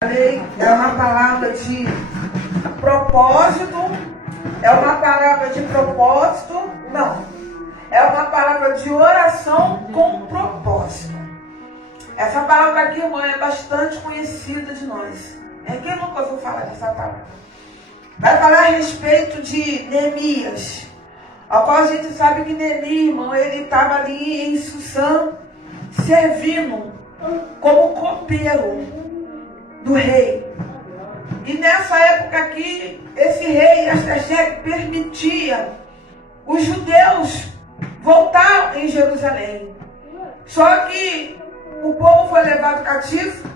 É uma palavra de propósito, não. É uma palavra de oração com propósito. Essa palavra aqui, irmã, é bastante conhecida de nós. Quem nunca ouviu falar dessa palavra? Vai falar a respeito de Neemias, ao qual a gente sabe que Neemias, irmão, ele estava ali em Susã, servindo como copeiro do rei. E nessa época aqui, esse rei Artaxerxes permitia os judeus voltar em Jerusalém. Só que o povo foi levado cativo,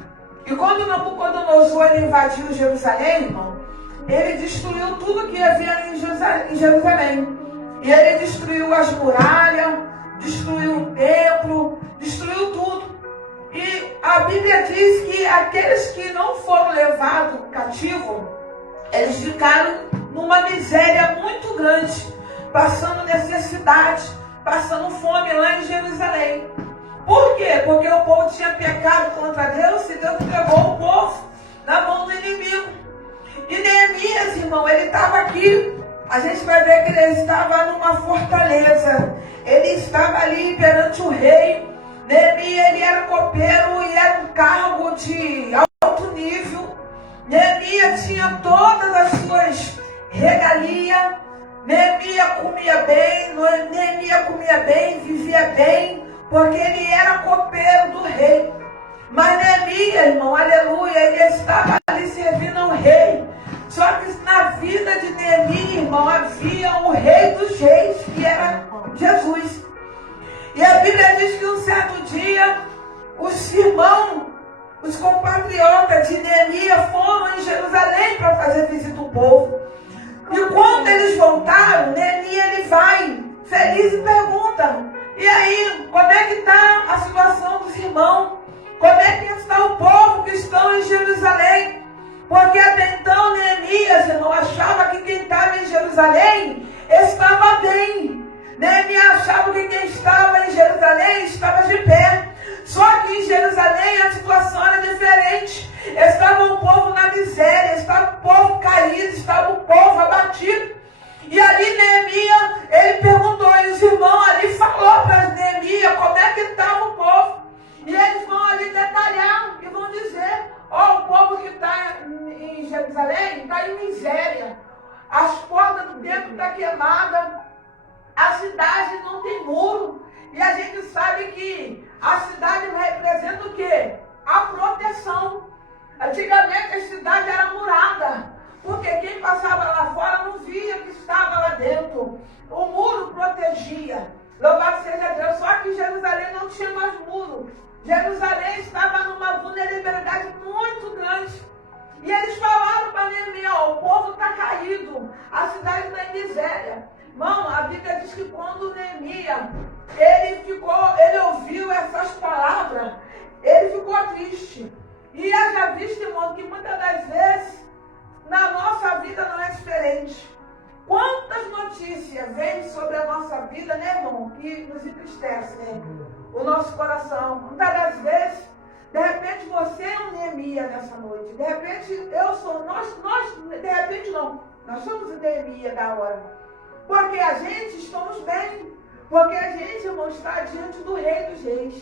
e quando Nabucodonosor ele invadiu Jerusalém, irmão, ele destruiu tudo que havia em Jerusalém. E ele destruiu as muralhas, destruiu o templo, destruiu tudo. E a Bíblia diz que aqueles que não foram levados cativo, eles ficaram numa miséria muito grande, passando necessidade, passando fome lá em Jerusalém. Por quê? Porque o povo tinha pecado contra Deus e Deus entregou o povo na mão do inimigo. E Neemias, irmão, ele estava aqui. A gente vai ver que ele estava numa fortaleza. Ele estava ali perante o rei. Neemias, ele era copeiro e era um cargo de alto nível. Neemias tinha todas as suas regalias. Neemias comia bem, vivia bem, porque ele era copeiro do rei. Mas Neemias, irmão, aleluia, ele estava ali servindo ao rei. Só que na vida de Neemias, irmão, havia o rei dos reis, que era Jesus. E a Bíblia diz que um certo dia, os irmãos, os compatriotas de Neemias foram em Jerusalém para fazer visita ao povo. E quando eles voltaram, Neemias ele vai feliz e pergunta: e aí, como é que está a situação dos irmãos? Como é que está o povo que estão em Jerusalém? Porque até então Neemias, irmão, achava que quem estava em Jerusalém estava bem. Neemias achava que quem estava em Jerusalém estava de pé. Só que em Jerusalém a situação era diferente. Estava o povo na miséria, estava o povo caído, estava o povo abatido. E ali Neemias, ele perguntou, e os irmãos ali falou para Neemias como é que estava o povo. E eles vão ali detalhar e vão dizer: ó, o povo que está em Jerusalém está em miséria. As portas do templo estão queimadas. A cidade não tem muro. E a gente sabe que a cidade representa o quê? A proteção. Antigamente a cidade era murada, porque quem passava lá fora não via que estava lá dentro. O muro protegia. Louvado seja Deus. Só que Jerusalém não tinha mais muro. Jerusalém estava numa vulnerabilidade muito grande. E eles falaram para Neemias: o povo está caído, a cidade está em miséria. Irmão, a Bíblia diz que quando Neemias, ele ouviu essas palavras, ele ficou triste. E eu já visto, irmão, que muitas das vezes, na nossa vida não é diferente. Quantas notícias vêm sobre a nossa vida, né, irmão, que nos entristece, né? O nosso coração. Muitas das vezes, de repente você é um Neemias nessa noite. De repente eu sou, nós, de repente não. Nós somos o Neemias da hora. Porque a gente estamos bem. Porque a gente, irmão, está diante do Rei dos Reis.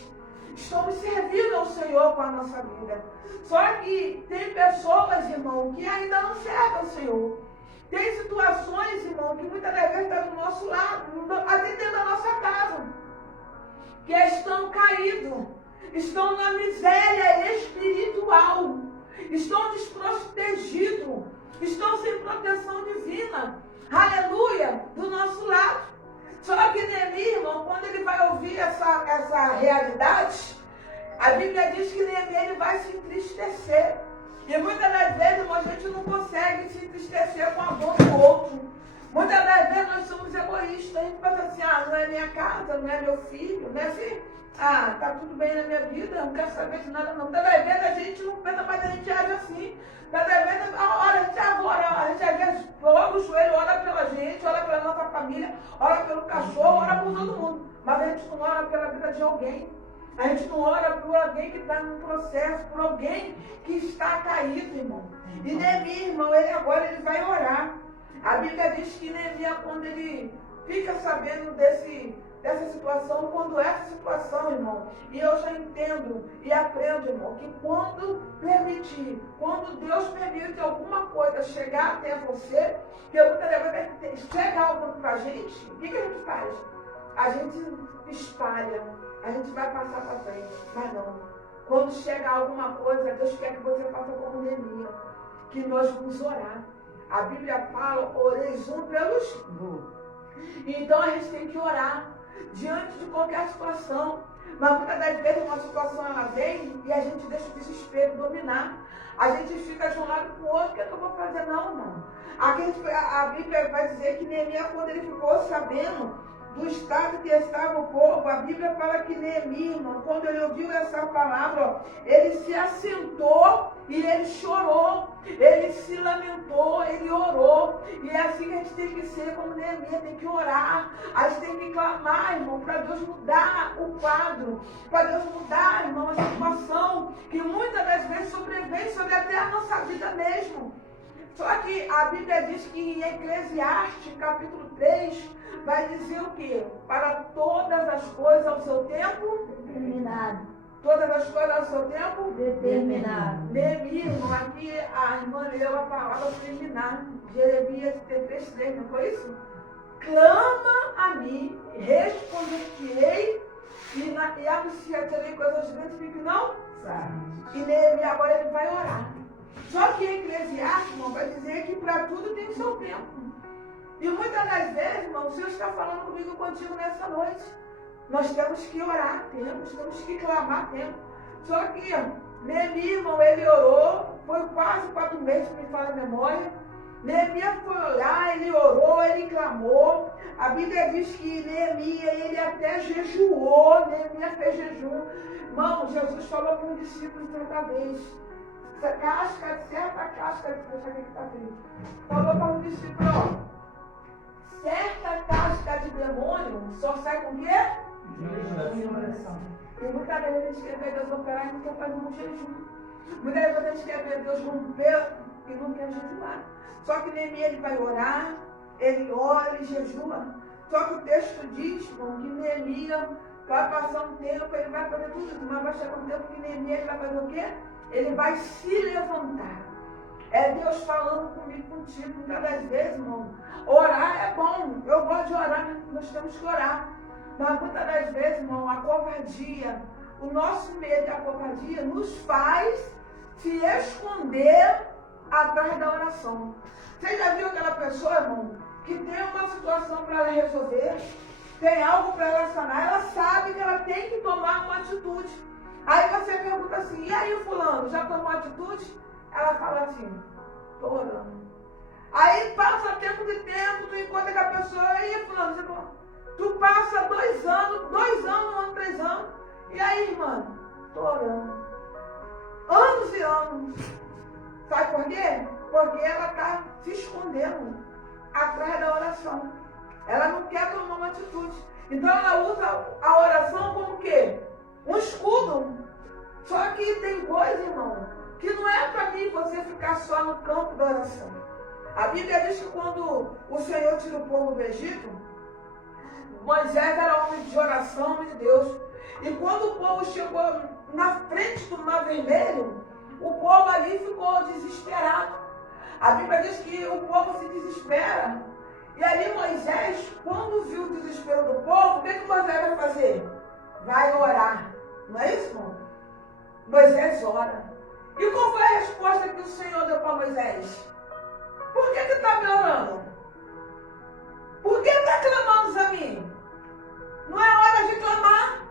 Estamos servindo ao Senhor com a nossa vida. Só que tem pessoas, irmão, que ainda não servem ao Senhor. Tem situações, irmão, que muitas das vezes estão do nosso lado, até dentro da nossa casa, que estão caídos, estão na miséria espiritual, estão desprotegidos, estão sem proteção divina. Aleluia, do nosso lado. Só que Neemias, irmão, quando ele vai ouvir essa realidade, a Bíblia diz que Neemias ele vai se entristecer. E muitas das vezes, irmão, a gente não consegue se entristecer com a dor do outro. Muitas das vezes nós somos egoístas. A gente pensa assim: não é minha casa, não é meu filho, não é assim. Tá tudo bem na minha vida, eu não quero saber de nada não. Muitas das vezes a gente não pensa, mas a gente age assim. Muitas das vezes, a gente agora, a gente às vezes coloca o joelho, ora pela gente, ora pela nossa família, ora pelo cachorro, ora por todo mundo. Mas a gente não ora pela vida de alguém. A gente não ora por alguém que está num processo, por alguém que está caído, irmão. E Neemias, irmão, ele vai orar. A Bíblia diz que Neemias, quando ele fica sabendo dessa situação, quando essa situação, irmão, e eu já entendo e aprendo, irmão, que quando Deus permite alguma coisa chegar até você, que muitas vezes chega algo para a gente, o que a gente faz? A gente espalha, a gente vai passar para frente, mas não. Quando chega alguma coisa, Deus quer que você faça como Neemias, que nós vamos orar. A Bíblia fala, oreis um pelos outros. Então a gente tem que orar diante de qualquer situação. Mas muitas das vezes uma situação ela vem e a gente deixa o desespero dominar. A gente fica de um lado para o outro, o que eu vou fazer? Não. A Bíblia vai dizer que Neemias, quando ele ficou sabendo do estado que estava o povo, a Bíblia fala que Neemias, irmão, quando ele ouviu essa palavra, ele se assentou e ele chorou, ele se lamentou, ele orou. E é assim que a gente tem que ser como Neemias, tem que orar, a gente tem que clamar, irmão, para Deus mudar o quadro, para Deus mudar, irmão, a situação que muitas das vezes sobrevém sobre até a nossa vida mesmo. Só que a Bíblia diz que em Eclesiastes, capítulo 3, vai dizer o quê? Para todas as coisas ao seu tempo Determinado. Todas as coisas ao seu tempo Determinado. Neemias, aqui a irmã leu a palavra terminar. Jeremias 3:3, não foi isso? Clama a mim, responder-te-ei, e anunciarei coisas grandes que não sabe. E Neemias agora ele vai orar. Só que em Eclesiastes, irmão, vai dizer que para tudo tem seu tempo. E muitas das vezes, irmão, o Senhor está falando comigo e contigo nessa noite. Nós temos que orar, temos que clamar, Só que Neemias, irmão, ele orou, foi quase 4 meses, que me fala a memória. Neemias foi olhar, ele orou, ele clamou. A Bíblia diz que Neemias, ele até jejuou, Neemias fez jejum. Irmão, Jesus falou com os discípulos certa vez. Certa casca, deixa aqui que está vindo. Falou para os discípulos, ó. Certa casca de demônio só sai com o quê? E muitas vezes a gente quer ver Deus operar e não quer fazer um jejum. Muitas vezes a gente quer ver Deus romper e não quer jejuar. Só que Neemias ele vai orar, ele ora, ele jejua. Só que o texto diz, irmão, que Neemias vai passar um tempo, ele vai fazer tudo isso, mas vai chegar um tempo que Neemias ele vai fazer o quê? Ele vai se levantar. É Deus falando comigo, contigo, muitas das vezes, irmão. Orar é bom, eu gosto de orar, nós temos que orar. Mas muitas das vezes, irmão, a covardia, o nosso medo e a covardia nos faz se esconder atrás da oração. Você já viu aquela pessoa, irmão, que tem uma situação para ela resolver, tem algo para ela sanar, ela sabe que ela tem que tomar uma atitude. Aí você pergunta assim, e aí fulano, já tomou atitude? Ela fala assim, estou orando. Aí passa tempo de tempo, tu encontra com a pessoa, aí fulano, tu passa 2 anos, 1 ano, 3 anos, e aí, irmã, estou orando. Anos e anos. Sabe por quê? Porque ela está se escondendo atrás da oração. Ela não quer tomar uma atitude. Então ela usa a oração como o quê? Um escudo. Só que tem coisa, irmão, que não é para mim você ficar só no campo da oração. A Bíblia diz que quando o Senhor tira o povo do Egito, Moisés era homem de oração, homem de Deus. E quando o povo chegou na frente do Mar Vermelho, o povo ali ficou desesperado. A Bíblia diz que o povo se desespera. E ali Moisés, quando viu o desespero do povo, o que Moisés vai fazer? Vai orar. Não é isso, irmão? Moisés ora. E qual foi a resposta que o Senhor deu para Moisés? Por que está me orando? Por que está clamando a mim? Não é hora de clamar.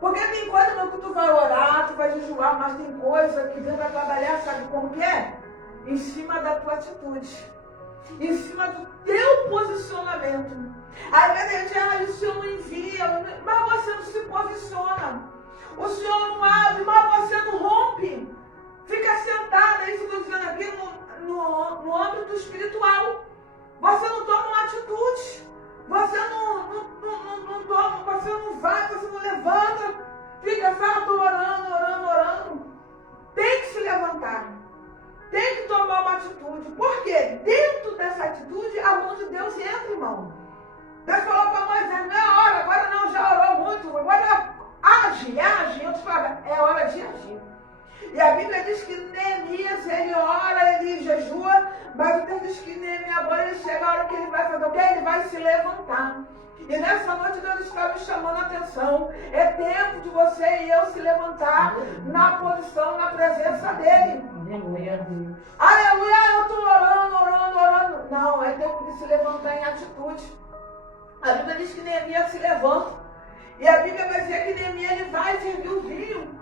Porque tem coisa que tu vai orar, tu vai jejuar, mas tem coisa que Deus vai trabalhar, sabe como que é? Em cima da tua atitude. Em cima do teu posicionamento. Aí a gente, o Senhor não envia, mas você não se posiciona. O Senhor não abre, mas você não rompe. Fica sentada, isso que eu estou dizendo aqui, no âmbito espiritual. Você não toma uma atitude. Você não toma, você não vai, você não levanta. Fica fica só orando, orando, orando. Tem que se levantar. Tem que tomar uma atitude. Porque dentro dessa atitude, a mão de Deus entra, irmão. Deus falou para Moisés, não é hora, agora não, já orou muito, agora age, age. Eu te falo, é hora de agir. E a Bíblia diz que Neemias, ele ora, ele jejua, mas o texto diz que Neemias agora, ele chega a hora que ele vai fazer o quê? Ele vai se levantar. E nessa noite Deus está me chamando a atenção. É tempo de você e eu se levantar na posição, na presença dele. Aleluia. Aleluia, eu estou orando, orando, orando. Não, é tempo de se levantar em atitude. A Bíblia diz que Neemias se levanta. E a Bíblia vai dizer que Neemias ele vai servir o vinho.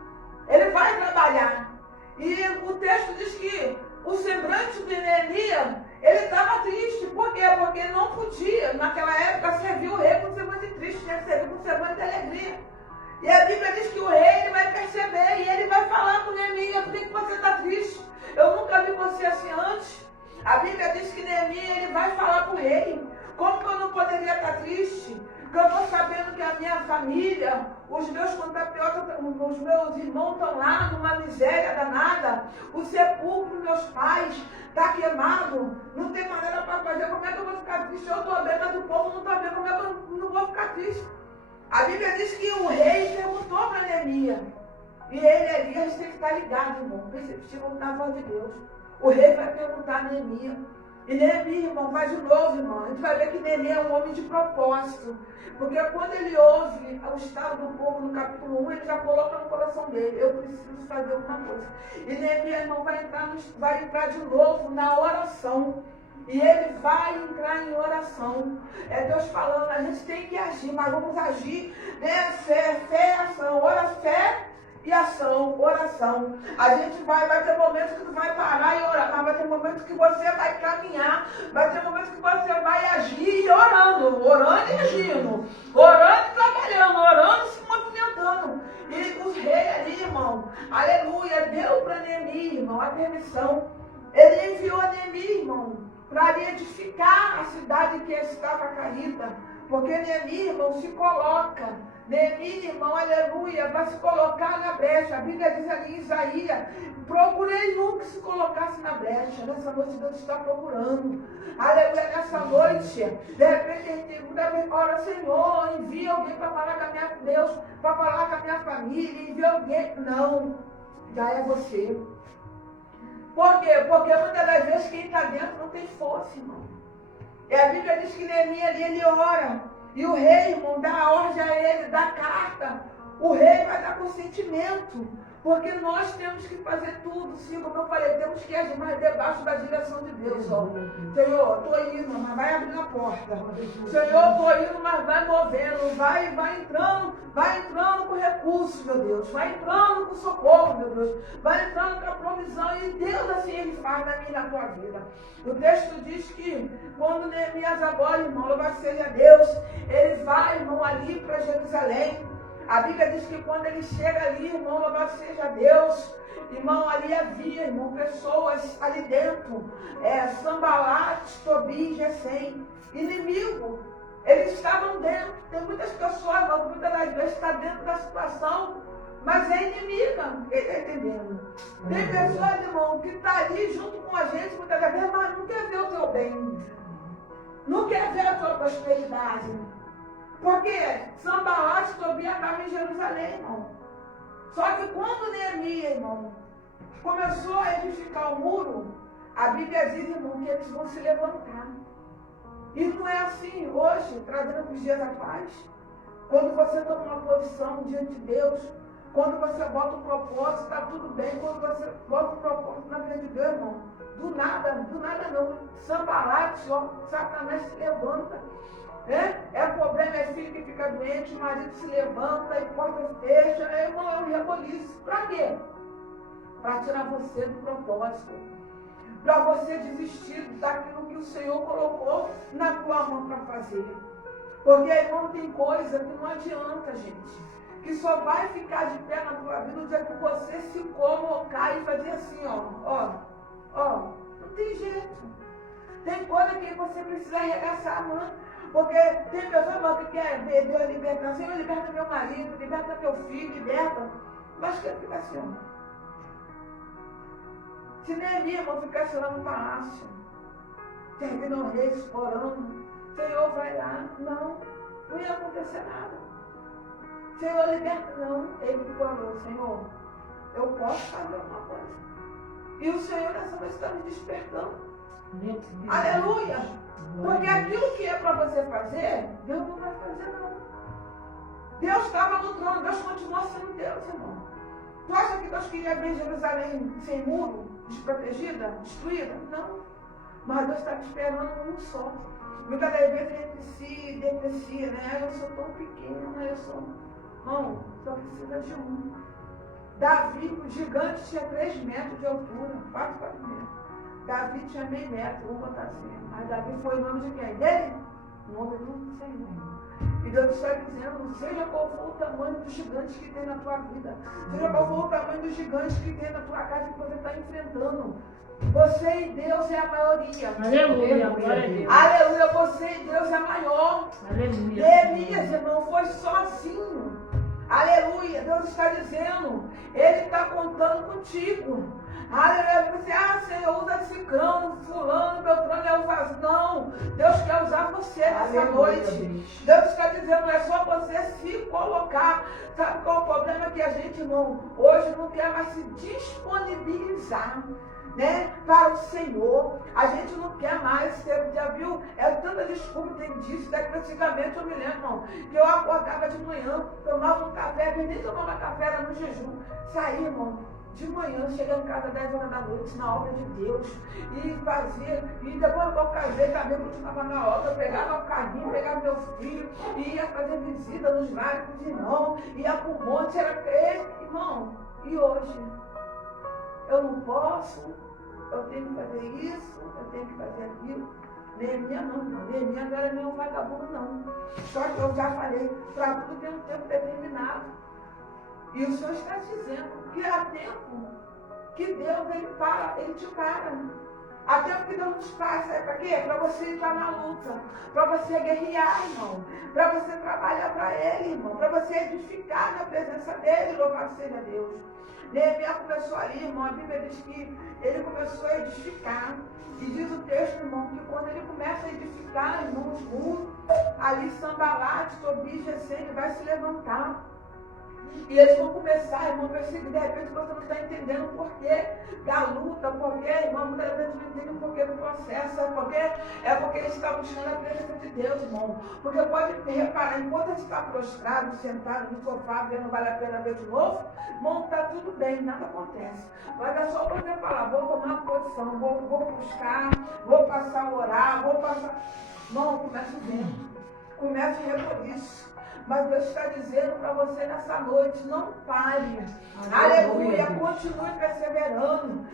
Ele vai trabalhar. E o texto diz que o semblante de Neemias, ele estava triste. Por quê? Porque não podia, naquela época, servir o rei com semblante triste, tinha que servir com semblante de alegria. E a Bíblia diz que o rei ele vai perceber e ele vai falar com Neemias, por que você está triste? Eu nunca vi você assim antes. A Bíblia diz que Neemias ele vai falar para o rei. Como que eu não poderia estar triste? Porque eu estou sabendo que a minha família, os meus compatriotas, os meus irmãos estão lá numa miséria danada. O sepulcro dos meus pais está queimado. Não tem maneira para fazer. Como é que eu vou ficar triste? Eu estou bem, mas o povo não está bem. Como é que eu não vou ficar triste? A Bíblia diz que o rei perguntou para Neemias. E ele, a gente tem que estar ligado, irmão. Perceptível na voz de Deus. O rei vai perguntar a Neemias. E Neemias, irmão, vai de novo, irmão. A gente vai ver que Neemias é um homem de propósito. Porque quando ele ouve o estado do povo no capítulo 1, ele já coloca no coração dele. Eu preciso fazer alguma coisa. E Neemias, irmão, vai entrar de novo na oração. E ele vai entrar em oração. É Deus falando, a gente tem que agir, mas vamos agir, né? Fé e ação. Ora, fé e ação, oração. A gente vai ter momentos que tu vai parar e orar, mas vai ter momentos que você vai caminhar, vai ter momentos que você vai agir e orando e agindo, orando e trabalhando, orando e se movimentando. E os reis ali, irmão, aleluia, deu para Neemias, irmão, a permissão. Ele enviou Neemias, irmão, para edificar a cidade que estava caída, porque Neemias, irmão, se coloca. Neemias, irmão, aleluia, vai se colocar na brecha. A Bíblia diz ali em Isaías, procurei nunca se colocasse na brecha. Nessa noite Deus está procurando. Aleluia, nessa noite, de repente a gente ora, Senhor, envia alguém para falar com a minha Deus, para falar com a minha família, envia alguém. Não, já é você. Por quê? Porque muitas das vezes quem está dentro não tem força, irmão. E a Bíblia diz que Neemias ali, ele ora. E o rei, irmão, dá a ordem a ele, dá a carta. O rei vai dar consentimento. Porque nós temos que fazer tudo, sim, como eu falei, temos que agir mais debaixo da direção de Deus. Ó. Senhor, estou indo, mas vai abrir a porta. Senhor, estou indo, mas vai movendo. Vai entrando com recursos, meu Deus. Vai entrando com socorro, meu Deus. Vai entrando com a provisão. E Deus assim ele faz na minha e na tua vida. O texto diz que quando Neemias agora, irmão, louvado seja Deus, ele vai, irmão, ali para Jerusalém. A Bíblia diz que quando ele chega ali, irmão, louvado seja Deus, irmão, ali havia, irmão, pessoas ali dentro, Sambalate, Tobi, Gesem, inimigo, eles estavam dentro. Tem muitas pessoas, irmão, muitas das vezes está dentro da situação, mas é inimiga, quem está entendendo? Tem pessoas, irmão, que está ali junto com a gente, muitas das vezes, mas não quer ver o teu bem, não quer ver a tua prosperidade. Porque Sambalate e Tobias estavam em Jerusalém, irmão. Só que quando Neemias, irmão, começou a edificar o muro, a Bíblia diz, irmão, que eles vão se levantar. E não é assim hoje, trazendo para os dias da paz. Quando você toma uma posição diante de Deus, quando você bota um propósito, está tudo bem. Quando você bota um propósito na frente de Deus, irmão, do nada não. Sambalate, ó, Satanás se levanta. É problema, é filho que fica doente, o marido se levanta e porta fecha, irmão, é um reboliço. Para quê? Para tirar você do propósito. Para você desistir daquilo que o Senhor colocou na tua mão para fazer. Porque, irmão, tem coisa que não adianta, gente. Que só vai ficar de pé na tua vida no dia que você se colocar e fazer assim, ó. Não tem jeito. Tem coisa que você precisa arregaçar a mão. Porque tem pessoas que querem ver Deus libertar. Senhor, liberta meu marido, liberta meu filho, liberta. Mas que fica assim, ó. Se Neemias, irmão, ficasse lá no palácio, terminou o rei explorando, Senhor, vai lá. Não ia acontecer nada. Senhor, liberta. Não. Ele falou, Senhor, eu posso fazer alguma coisa. E o Senhor nessa noite está me despertando. Aleluia! Porque aquilo que é para você fazer, Deus não vai fazer, não. Deus estava no trono, Deus continua sendo Deus, irmão. Tu acha que Deus queria ver Jerusalém sem muro, desprotegida, destruída? Não. Mas Deus está te esperando um só. Muitas das vezes a gente se deprecia, né? Eu sou tão pequeno, eu sou. Não, só precisa de um. Davi, o gigante, tinha 3 metros de altura, 4 metros. Davi tinha meio metro, vamos botar assim. Mas Davi foi o nome de quem? Dele? O nome do Senhor. E Deus está dizendo, seja qual for o tamanho dos gigantes que tem na tua vida, seja qual for o tamanho dos gigantes que tem na tua casa que você está enfrentando, você e Deus é a maioria. Aleluia, glória a Deus. Aleluia, você e Deus é maior. Aleluia. Neemias, irmão, foi sozinho. Aleluia, Deus está dizendo, Ele está contando contigo. Aleluia, você, Senhor, usa ciclano, fulano, beltrano, eu faço. Não, Deus quer usar você nessa noite. Deus está dizendo, é só você se colocar. Sabe qual é o problema? Que a gente, irmão, hoje não quer mais se disponibilizar, né, para o Senhor. A gente não quer mais, você já viu? É tanta desculpa que tem disso. Antigamente eu me lembro, irmão, que eu acordava de manhã, tomava um café, eu nem tomava café, era no jejum. Saía, irmão, de manhã, chegava em casa às 10 horas da noite, na obra de Deus, e fazia, e depois que eu casei, também continuava na obra, eu pegava o carrinho, pegava meu filho, e ia fazer visita nos lares dos irmãos, ia para o monte, era irmão, e hoje? Eu não posso, eu tenho que fazer isso, eu tenho que fazer aquilo. Neemias não, Neemias não era nenhum vagabundo, não. Só que eu já falei, para tudo tem um tempo determinado. E o Senhor está dizendo que há tempo que Deus, Ele te para. Há tempo que Deus nos para, sabe para quê? Para você entrar na luta, para você guerrear, irmão, para você trabalhar para Ele, irmão, para você edificar na presença dEle, louvado seja Deus. Neemias começou ali, irmão, a Bíblia diz que ele começou a edificar. E diz o texto, irmão, que quando ele começa a edificar, irmão, os muros, ali Sambalate, Tobias, Gesem, ele vai se levantar. E eles vão começar, irmão, perseguir. De repente você não está entendendo o porquê da luta, porquê, irmão, muitas vezes não entende o porquê do processo, sabe por quê? É porque eles estão buscando a presença de Deus, irmão. Porque pode reparar, enquanto a gente está prostrado, sentado no sofá, vendo não vale a pena ver de novo, irmão, está tudo bem, nada acontece. Mas é só você falar, vou tomar posição, vou buscar, vou passar a orar, vou passar. Irmão, começa vendo, começa o reboliço. Mas Deus está dizendo para você nessa noite, não pare. Aleluia, continue perseverando.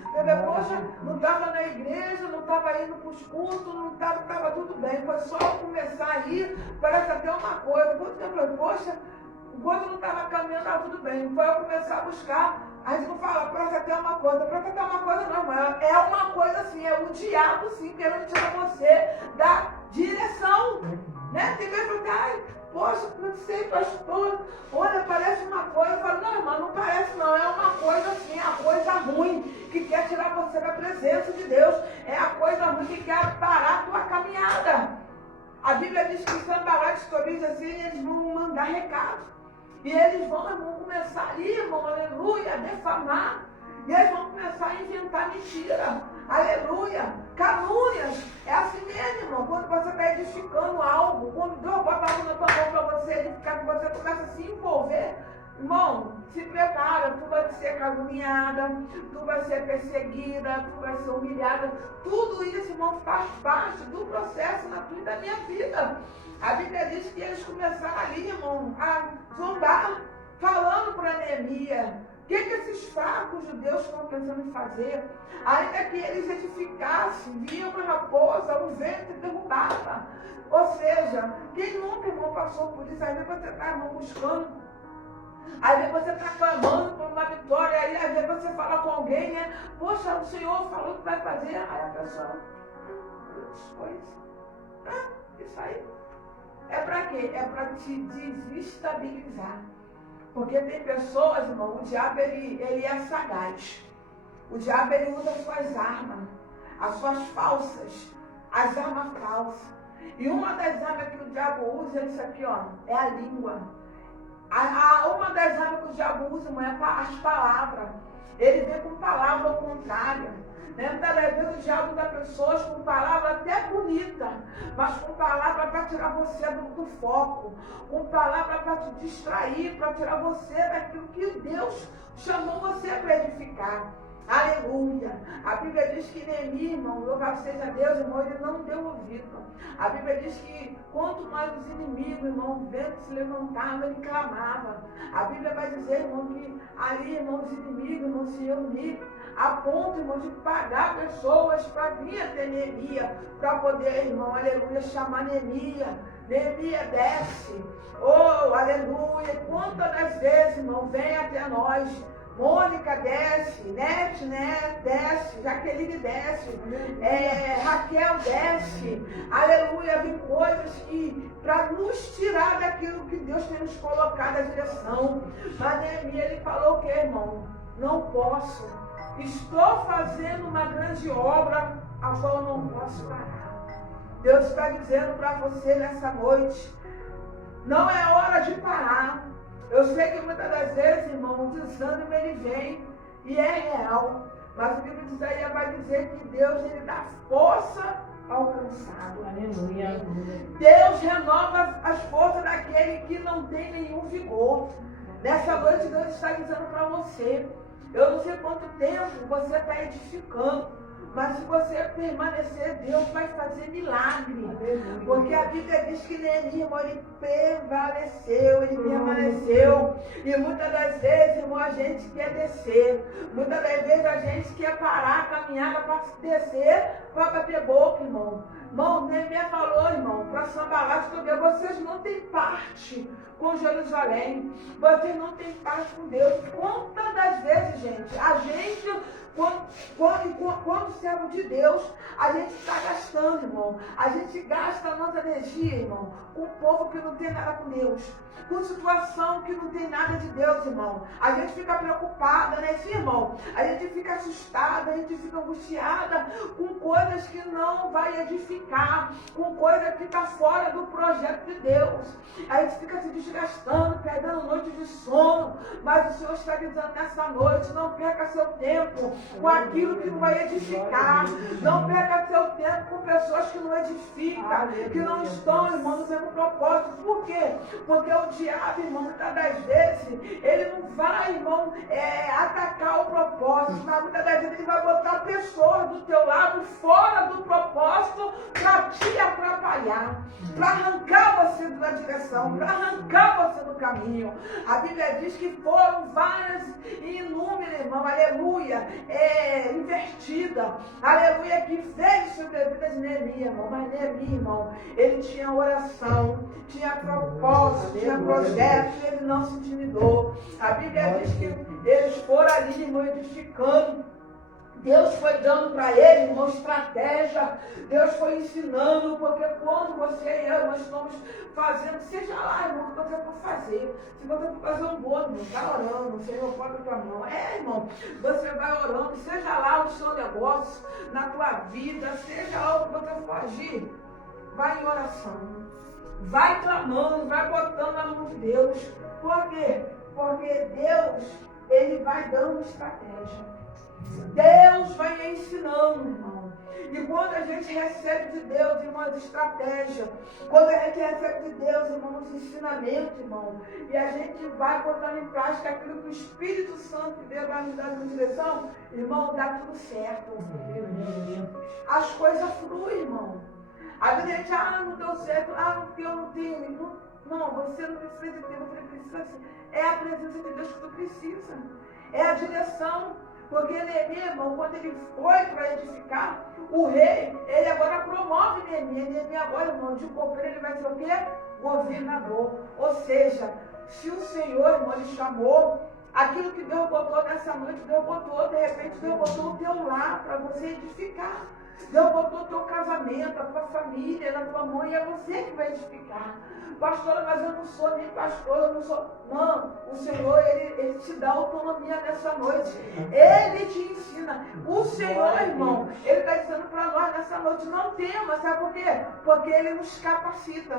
Poxa, não estava na igreja, não estava indo para os cultos, não estava tudo bem. Foi só começar a ir, parece até uma coisa. Quanto tempo eu, poxa, enquanto não estava caminhando, estava tudo bem. Foi eu começar a buscar. A gente não fala, parece até uma coisa. Parece até uma coisa não, mas é uma coisa assim, é o diabo sim querendo tirar você da direção. Né? Tem vezes que ai, poxa, não sei, pastor, olha, parece uma coisa. Eu falo, não, irmão, não parece não, é uma coisa assim, a coisa ruim, que quer tirar você da presença de Deus. É a coisa ruim que quer parar a tua caminhada. A Bíblia diz que Sambalate, Tobias, assim, eles vão mandar recado. E eles vão começar ali, irmão, aleluia, a defamar. E eles vão começar a inventar mentira. Aleluia. Calúnias. É assim mesmo, irmão. Quando você está edificando algo, quando Deus bota algo na tua mão para você edificar, que você começa a se envolver, irmão, se prepara. Tu vai ser caluniada, tu vai ser perseguida, tu vai ser humilhada. Tudo isso, irmão, faz parte do processo na tua e da minha vida. A Bíblia diz que eles começaram ali, irmão, a zombar, falando para Neemias. O que esses fracos judeus estão pensando em fazer? Ainda que eles edificassem, viam uma raposa, um vento derrubava. Ou seja, quem nunca, irmão, passou por isso? Às vezes você está, irmão, buscando. Às vezes você está clamando por uma vitória. Aí às vezes você fala com alguém, né? Poxa, o Senhor falou que vai fazer. Aí a pessoa, pois, isso aí. É para quê? É para te desestabilizar. Porque tem pessoas, irmão, o diabo ele é sagaz. O diabo ele usa as suas armas, as suas falsas, as armas falsas. E uma das armas que o diabo usa é isso aqui, ó, é a língua. Uma das armas que o diabo usa, irmão, é as palavras. Ele vem com palavra contrária. Muitas das vezes o diabo usa pessoas com palavra até bonita, mas com palavra para tirar você do foco, com palavra para te distrair, para tirar você daquilo que Deus chamou você para edificar. Aleluia! A Bíblia diz que Neemias, irmão, louvado seja Deus, irmão, ele não deu ouvido. A Bíblia diz que quanto mais os inimigos, irmão, vendo se levantavam, ele clamava. A Bíblia vai dizer, irmão, que ali, irmão, os inimigos, irmão, se reuniram a ponto, irmão, de pagar pessoas para vir até Neemias, para poder, irmão, aleluia, chamar Neemias. Neemias desce. Oh, aleluia! Quantas das vezes, irmão, vem até nós. Mônica desce, Nete, né, desce, Jaqueline desce, Raquel desce, aleluia, vem coisas que para nos tirar daquilo que Deus tem nos colocado a direção. Mas Neemias, ele falou o que, irmão? Não posso, estou fazendo uma grande obra, a qual eu não posso parar. Deus está dizendo para você nessa noite, não é hora de parar. Eu sei que muitas das vezes, irmão, o desânimo ele vem e é real. Mas o livro de Isaías vai dizer que Deus ele dá força ao cansado. Aleluia. Deus renova as forças daquele que não tem nenhum vigor. Nessa noite Deus está dizendo para você, eu não sei quanto tempo você está edificando. Mas se você permanecer, Deus vai fazer milagre. Porque a Bíblia diz que Neemias, irmão, ele prevaleceu, ele permaneceu. E muitas das vezes, irmão, a gente quer descer. Muitas das vezes a gente quer parar a caminhada para descer, para bater boca, irmão. Irmão, Neemias falou, irmão, para Sambalat, vocês não têm parte com Jerusalém. Vocês não têm parte com Deus. Quantas das vezes, gente, a gente... Quando servo de Deus, a gente está gastando, irmão. A gente gasta a nossa energia, irmão, com o povo que não tem nada com Deus. Com situação que não tem nada de Deus, irmão. A gente fica preocupada, né, sim, irmão? A gente fica assustada, a gente fica angustiada com coisas que não vai edificar, com coisa que está fora do projeto de Deus. A gente fica se desgastando, perdendo noites de sono. Mas o Senhor está dizendo nessa noite, não perca seu tempo com aquilo que não vai edificar. Não perca seu tempo com pessoas que não edificam, que não estão, irmão, no mesmo propósito. Por quê? Porque o diabo, irmão, muitas das vezes, ele não vai, irmão, atacar o propósito, mas muitas das vezes ele vai botar pessoas do teu lado fora do propósito para te atrapalhar, para arrancar você da direção, para arrancar você do caminho. A Bíblia diz que foram várias e inúmeras, irmão, aleluia, invertida, aleluia, que fez sobre a vida de Neemias, irmão. Mas Neemias, irmão, ele tinha oração, tinha propósito, tinha projeto, e ele não se intimidou. A Bíblia diz que eles foram ali, irmão, edificando. Deus foi dando para ele, irmão, estratégia. Deus foi ensinando, porque quando você e eu, nós estamos fazendo, seja lá, irmão, o que você for fazer. Se você for fazer um bolo, irmão, vai orando, Senhor, põe a tua mão. Irmão, você vai orando, seja lá o seu negócio, na tua vida, seja lá o que você for agir, vai em oração. Vai clamando, vai botando na mão de Deus. Por quê? Porque Deus, ele vai dando estratégia. Deus vai ensinando, irmão. E quando a gente recebe de Deus, irmão, as estratégias, quando a gente recebe de Deus, irmão, os ensinamentos, irmão, e a gente vai botando em prática aquilo que o Espírito Santo de Deus vai nos dar na direção, irmão, dá tudo certo. As coisas fluem, irmão. Às vezes a gente, não deu certo, porque eu não tenho. Não, você não precisa ter, você precisa. É a presença de Deus que tu precisa. É a direção. Porque Neemias, irmão, quando ele foi para edificar, o rei, ele agora promove Neemias. Neemias agora, irmão, de copeiro, ele vai ser o quê? Governador. Ou seja, se o Senhor, irmão, ele chamou Aquilo que Deus botou nessa noite, Deus botou, de repente, Deus botou o teu lar para você edificar. Deus botou o teu casamento, a tua família, a tua mãe, é você que vai edificar. Pastora, mas eu não sou nem pastor, eu não sou... Não, o Senhor, Ele te dá autonomia nessa noite. Ele te ensina. O Senhor, irmão, Ele está dizendo para nós nessa noite, não tema, sabe por quê? Porque Ele nos capacita.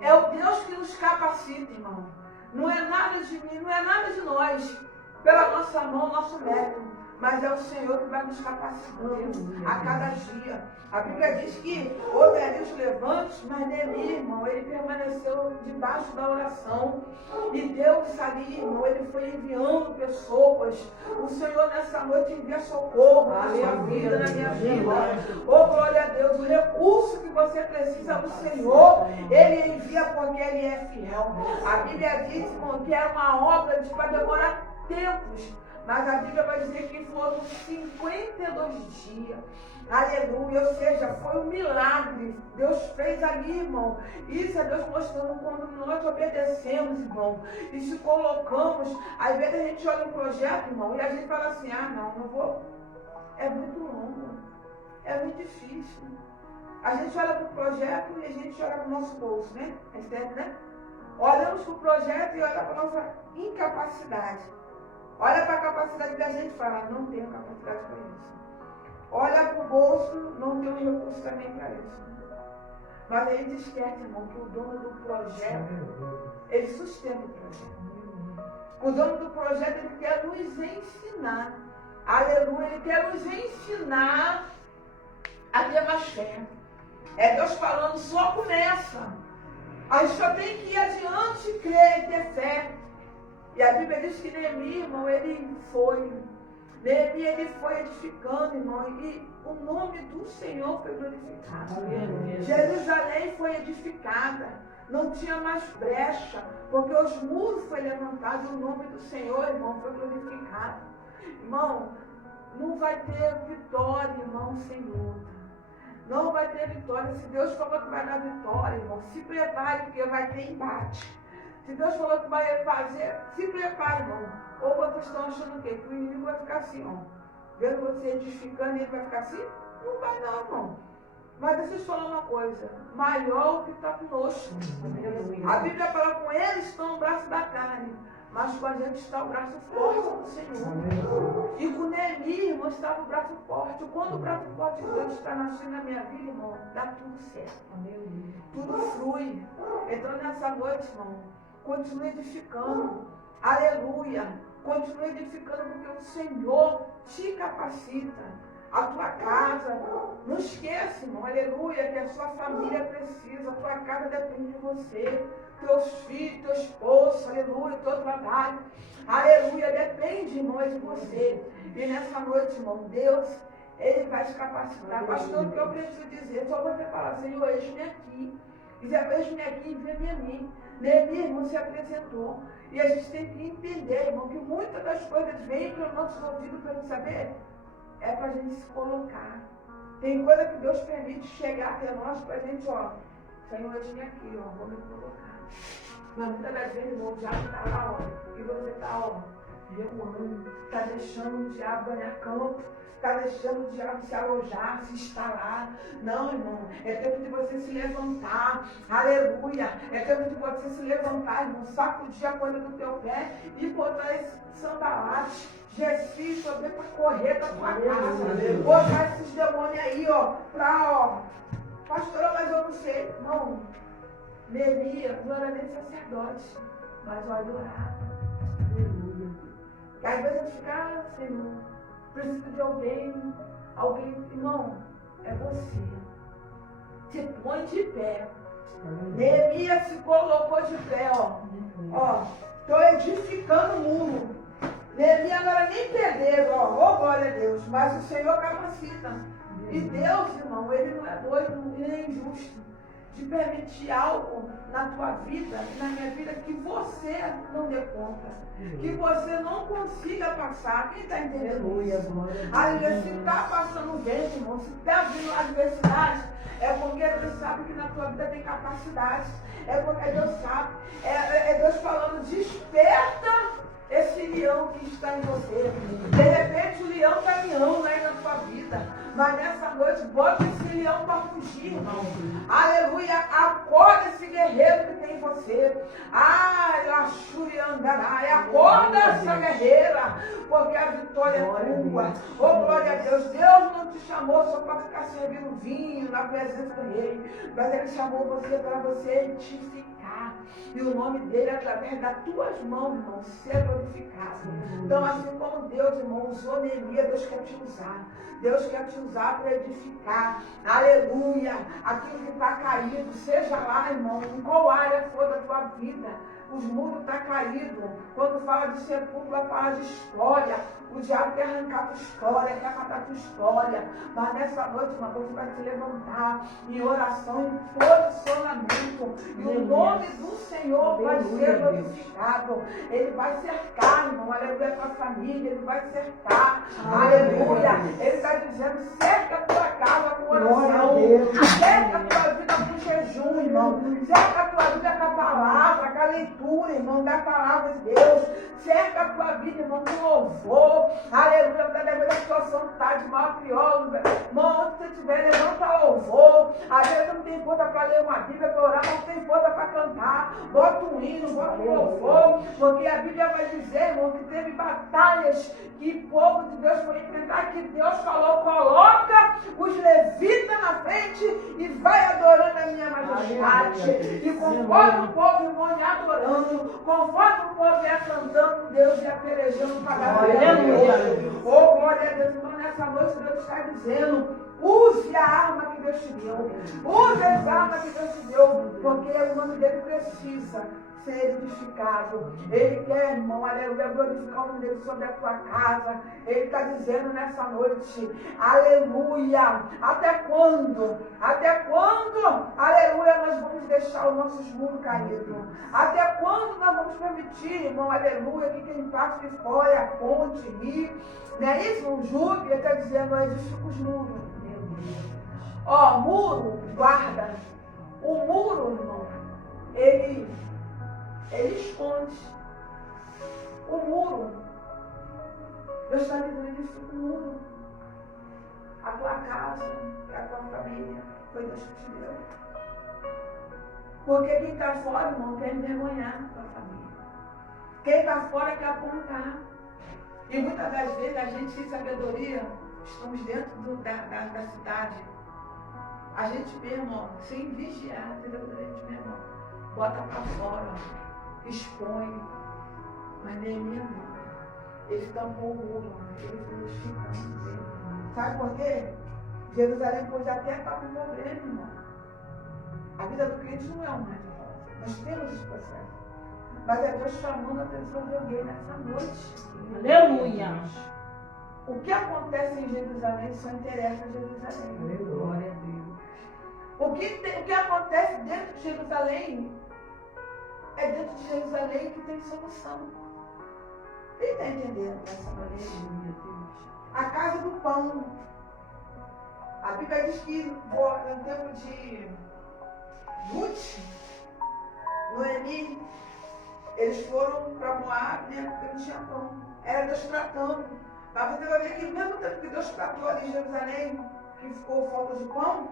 É o Deus que nos capacita, irmão. Não é nada de mim, não é nada de nós, pela nossa mão, nosso mérito, mas é o Senhor que vai nos capacitando a cada dia. A Bíblia diz que houve ali os levantes, mas Neemias, irmão, ele permaneceu debaixo da oração. E Deus ali, irmão, ele foi enviando pessoas. O Senhor nessa noite envia socorro na sua vida, na minha vida. Oh, glória a Deus, o recurso que você precisa do Senhor, Ele envia porque Ele é fiel. A Bíblia diz, irmão, que era uma obra que vai demorar tempos. Mas a Bíblia vai dizer que foram 52 dias. Aleluia. Ou seja, foi um milagre. Deus fez ali, irmão. Isso é Deus mostrando quando nós obedecemos, irmão. E se colocamos. Às vezes a gente olha um projeto, irmão, e a gente fala assim, não vou. É muito longo. É muito difícil. A gente olha para o projeto e a gente olha para o nosso bolso, né? Entende, né? Olhamos para o projeto e olha para a nossa incapacidade. Olha para a capacidade da gente e fala, não tenho capacidade para isso. Olha para o bolso, não tenho recurso também para isso. Mas a gente esquece, irmão, que o dono do projeto, ele sustenta o projeto. O dono do projeto, ele quer nos ensinar. Aleluia, ele quer nos ensinar a ter mais fé. É Deus falando, só começa. A gente só tem que ir adiante, crer e ter fé. E a Bíblia diz que Neemias, irmão, ele foi edificando, irmão, e o nome do Senhor foi glorificado. Jerusalém foi edificada, não tinha mais brecha, porque os muros foram levantados e o nome do Senhor, irmão, foi glorificado. Irmão, não vai ter vitória, irmão, sem luta. Não vai ter vitória. Se Deus falou que vai dar vitória, irmão, se prepare, porque vai ter embate. Se Deus falou que vai fazer, se prepare, irmão. Ou vocês estão achando o quê? Que o inimigo vai ficar assim, ó. Vendo você edificando e ele vai ficar assim? Não vai não, irmão. Mas deixa eu te falar uma coisa. Maior o que está conosco. A Bíblia fala, com eles estão no braço da carne. Mas com a gente está o braço forte do Senhor. E com Neemias, irmão, estava o braço forte. Quando o braço forte de Deus está nascendo na minha vida, irmão, dá tudo certo. Tudo flui. Então nessa noite, irmão, continue edificando. Aleluia. Continue edificando porque o Senhor te capacita. A tua casa, não esqueça, irmão, aleluia, que a sua família precisa, a tua casa depende de você, teus filhos, teu esposo, aleluia, teu trabalho, aleluia, depende, irmão, de você. E nessa noite, irmão, Deus, Ele vai te capacitar. Pastor, o que eu preciso dizer? Só você falar, Senhor, eis-me aqui. Dizer, eis-me aqui e envia-me a mim. Neemias, irmão, se apresentou. E a gente tem que entender, irmão, que muitas das coisas vêm para o nosso ouvido para a gente saber. É para a gente se colocar. Tem coisa que Deus permite chegar até nós para a gente, ó. Senhor, eu vim aqui, ó, vou me colocar. Mas muitas das vezes, irmão, o diabo está lá, ó. E você está, ó, recuando. Está deixando o diabo ganhar campo. Está deixando o diabo se alojar, se instalar. Não, irmão. É tempo de você se levantar. Aleluia. É tempo de você se levantar, irmão. Sacudir a coisa do teu pé e botar esse sandalate. Jesus, poder para correr da tua casa. Botar esses demônios aí, ó. Ó. Pastora, mas eu não sei. Não. Neemias não era nem sacerdote. Mas olha, orar. Aleluia. E às vezes a gente fica, Senhor, preciso de alguém, irmão, é você. Se põe de pé. Neemias se colocou de pé, ó. Estou edificando o muro. Neemias agora nem pedreiro, ó. Oh, glória a Deus. Mas o Senhor capacita. E Deus, irmão, Ele não é doido e nem injusto de permitir algo na tua vida, na minha vida, que você não dê conta, que você não consiga passar. Quem está entendendo isso? Aleluia. Se está passando vento, irmão, se está vindo adversidade, é porque Deus sabe que na tua vida tem capacidade. É porque Deus sabe. É Deus falando, desperta esse leão que está em você. De repente o leão está miando aí na tua vida. Mas nessa noite, bota esse leão para fugir, irmão. Aleluia. Acorda esse guerreiro que tem em você. Ai, Laxuriandarai. Acorda essa guerreira. Porque a vitória é tua. Oh, glória a Deus. Deus não te chamou só para ficar servindo vinho na presença do rei. Mas Ele chamou você para você edificar. E o nome dele, através das tuas mãos, irmão, ser glorificado. Então, assim como Deus, irmão, usou Neemias, Deus quer te usar. Deus quer te usar para edificar. Aleluia. Aquilo que está caído, seja lá, irmão, em qual área for da tua vida. Os muros estão caídos. Quando fala de sepulcro, fala de história. O diabo quer arrancar tua história, quer matar tua história. Mas nessa noite, irmão, você vai se levantar em oração, em posicionamento. E o nome do Senhor vai ser glorificado. Ele vai cercar, irmão, aleluia, a tua família. Ele vai cercar. Aleluia. Ele está dizendo, cerca a tua casa com oração. Cerca a tua vida com jejum, irmão. Cerca a tua vida com a palavra, com a leitura, irmão, da palavra de Deus. Cerca a tua vida, irmão, com louvor. Aleluia, a situação está de mal a pior. Irmão, onde você estiver, levanta louvor. Às vezes não tem força para ler uma Bíblia, para orar, mas tem força para cantar. Bota um hino, bota um louvor. Porque a Bíblia vai dizer, irmão, que teve batalhas que o povo de Deus foi enfrentar, que Deus falou, coloca os levitas na frente e vai adorando a minha majestade. E conforme o povo, irmão, ia adorando, conforme o povo ia cantando, Deus ia pelejando para dar. Oh, glória a Deus, irmão, nessa noite Deus está dizendo, use a arma que Deus te deu, use as armas que Deus te deu, porque o nome dele precisa ser edificado. Ele quer, irmão, aleluia, glorificar o nome dele sobre a tua casa. Ele está dizendo nessa noite, aleluia, até quando, aleluia, nós vamos deixar os nossos muros caídos? Até quando nós vamos permitir, irmão, aleluia, que quem parte de fora, a ponte, rio, não é isso? O Júlio, ele está dizendo, edifica os muros. Ó, muro, guarda. O muro, irmão, ele esconde. O muro, Deus está dizendo, edifica o muro. A tua casa, a tua família, foi Deus que te deu. Porque quem está fora, irmão, quer envergonhar a tua família. Quem está fora quer apontar. E muitas das vezes a gente, sem sabedoria, estamos dentro da cidade. A gente mesmo, sem vigiar, entendeu? A gente mesmo, bota para fora, expõe. Mas Neemias não. Ele tampou o muro, ele foi edificando. Sabe por quê? Jerusalém pode até estar com problema, irmão. A vida do crente não é um mar de rosa. Nós temos esse processo. Mas é Deus chamando a atenção de alguém nessa noite. Aleluia. O que acontece em Jerusalém só interessa a Jerusalém. Glória a Deus. O que acontece dentro de Jerusalém é dentro de Jerusalém que tem solução. Quem está entendendo essa maneira? A casa do pão. A Bíblia diz que no tempo de Ruth, Noemi, eles foram para Moab, né, porque não tinha pão. Era Deus tratando. Mas você vai ver que mesmo tempo que Deus tratou ali em Jerusalém, que ficou falta de pão,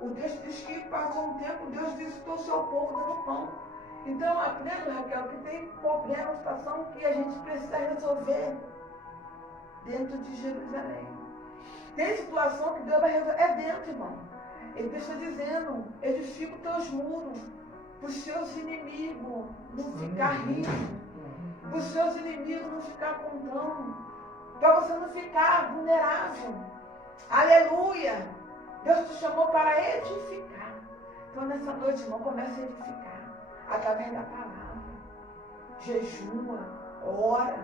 o texto diz que passou um tempo, Deus visitou o seu povo dando pão. Então, aprenda, Raquel, que tem problema, situação que a gente precisa resolver dentro de Jerusalém. Tem situação que Deus vai resolver, é dentro, irmão. Ele está dizendo, edifica os teus muros, para os seus inimigos não ficar rindo, para os seus inimigos não ficar apontando, para você não ficar vulnerável. Aleluia! Deus te chamou para edificar. Então nessa noite, irmão, comece a edificar através da palavra. Jejua, ora,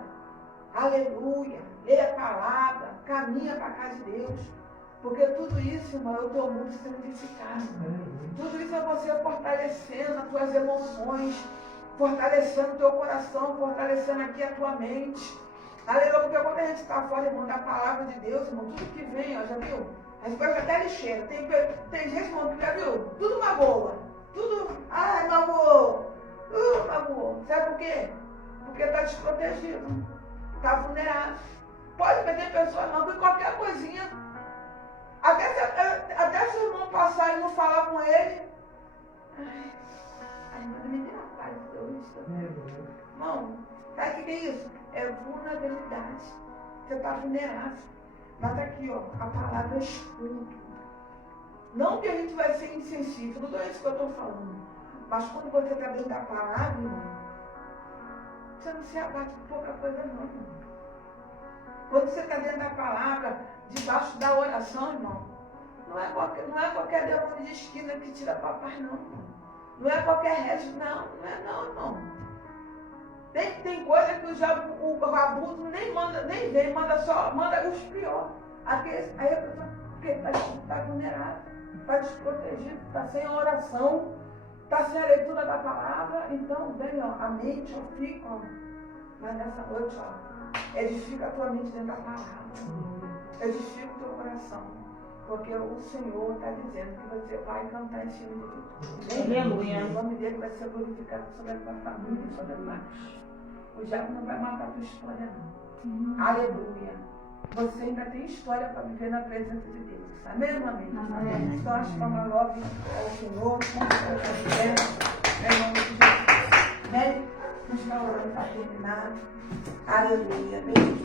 aleluia, lê a palavra, caminha para a casa de Deus. Porque tudo isso, irmão, é o teu mundo sendo edificado. Tudo isso é você fortalecendo as tuas emoções, fortalecendo o teu coração, fortalecendo aqui a tua mente. Aleluia, porque quando a gente está fora, irmão, da palavra de Deus, irmão, tudo que vem, ó, já viu? A gente pega até lixeira. Tem gente, irmão, que já viu? Tudo magoa. Tudo, ai, magoou. Magoou. Sabe por quê? Porque está desprotegido. Está vulnerável. Pode perder pessoas não, por qualquer coisinha. Até se o irmão passar e não falar com ele. Ai, manda me dá paz, Deus. Não, sabe o que é isso? É vulnerabilidade. Você está vulnerável. Mas aqui, ó, a palavra é escudo. Não que a gente vai ser insensível, não é isso que eu estou falando. Mas quando você está dentro da palavra, irmão, você não se abate por pouca coisa não, irmão. Quando você está dentro da palavra, debaixo da oração, irmão, não é qualquer demônio de esquina que tira papai, não, irmão. Não é qualquer resto, não é não, irmão. Tem coisa que o abuso nem vem, manda os piores. Aí a pessoa, porque está vulnerável, está desprotegido, está sem oração, está sem a leitura da palavra. Então vem, ó, a mente, ó, fica, ó. Mas nessa noite, ó, edifica a tua mente dentro da palavra. Edifica o teu coração. Porque o Senhor está dizendo que você vai cantar em cima de tudo. Aleluia. O nome dele vai ser glorificado sobre a tua família, sobre a tua casa. O diabo não vai matar a tua história, não. Aleluia. Você ainda tem história para viver na presença de Deus. Amém, amém? Amém. Então, acho que é uma love ao Senhor, em nome de Jesus. Amém? Vamos estar orando para terminar. Aleluia. Beijo.